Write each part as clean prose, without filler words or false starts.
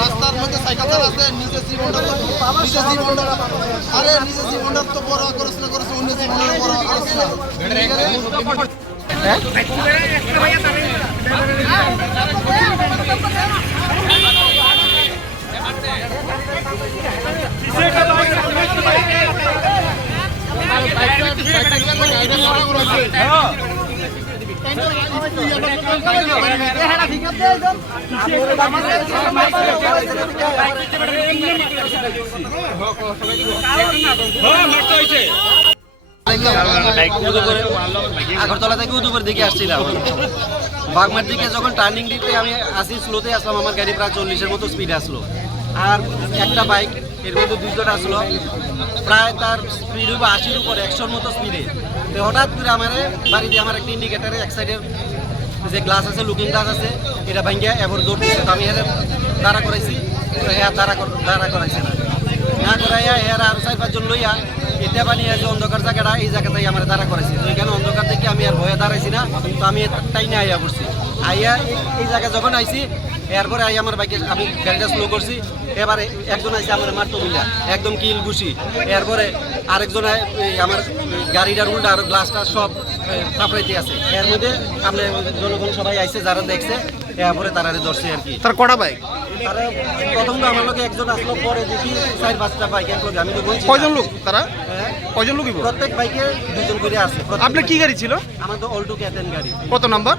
রাস্তার মধ্যে সাইকেল চালাচ্ছে নিজের জীবনটা আরে নিজের জীবনটা তো বড় করিস না করিস অন্য জীবনটা বড় করিস না। আগরতলা থেকে উদয়পুর দিকে আসছিলাম, বাগমার দিকে যখন টার্নিং দিতে আমি আসি স্লোতে আসলাম, আমার গাড়ি প্রায় 40-এর মতো স্পিডে আসলো। আর একটা বাইক এর মধ্যে 2জন আসলো, প্রায় তার স্পিড হবে 80-এর উপরে, 100-র মতো স্পিডে। তো হঠাৎ করে আমার বাড়িতে আমার একটা ইন্ডিকেটারে এক সাইডের যে গ্লাস আছে, লুকিং গ্লাস আছে, এটা ভাঙ্গিয়া এবার দৌড় দিচ্ছে। তো আমি দাঁড়া করাইছি, তো দাঁড়া করাইছে না করাইয়া আর 4-5 জন লইয়া এটা বানিয়ে যে অন্ধকার জায়গাটা, এই জায়গাটাই আমার দাঁড়া করাইছি। তো এখানে অন্ধকার থেকে আমি আর ভয়ে দাঁড়াইছি না, তো আমি টাইনে আইয়া পড়ছি। আইয়া এই জায়গায় যখন আইছি, এরপরে আইয়া আমার বাইকে আমি গাড়িটা স্লো করছি। এবারে একজন আইসে আমার মারতো মিলা একদম কিল ঘুষি। এরপরে আরেকজন আমার গাড়িটার উল্টা আর গ্লাসটা সব চাপড়াইতে আছে। এর মধ্যে আমরা জনগণ সবাই আইসে, যারা দেখছে এরপরে তারা ধরছে আর কি। তার কটা বাইক? তারা প্রথম তো আমার লোক একজন আসলো, পরে দেখি 4-5টা বাইক এক লোক। আমি তো বলছি কয়জন লোক তারা? কয়জন লোক? প্রত্যেক বাইকে 2জন করে আছে। আপনার কি গাড়ি ছিল? আমার তো অল্টো ক্যাটেন গাড়ি। কত নাম্বার?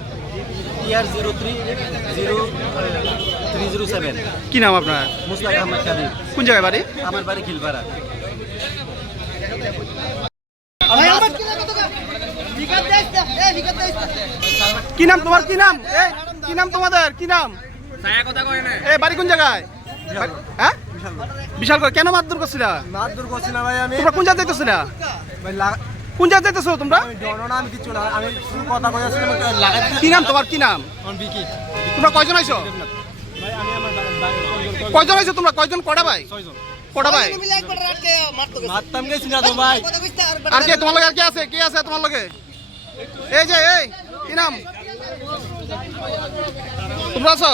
TR0307। কি নাম আপনার? মুস্তাক আহমদ কাদির। কোন জায়গায় বাড়ি? আমার বাড়ি খিলপাড়া। কি নাম তোমার? কি নাম? কি নাম তোমাদের? কি নাম? বাড়ি কোন জায়গায়? হ্যাঁ, বিশাল করে। কেন মারধর করছিলা? মারধর করছি না ভাই, আমি তোমরা কোন জায়গায় যাইতেছিলা? কোন জায়গায় যাইতেছো তোমরা? আমি কিছু না, আমি কথা কই আসলে কি নাম তোমার? কি নাম? তোমরা কয়জন আইছো? কয়জন আইছো তোমরা? কয়জন? কটা ভাই? কটা ভাই? মারতাম গেছি না তো ভাই। আর কে তোমার লগে? আর কে আছে? কে আছে তোমার লগে? এই যে কি নাম? তোমরা আছো?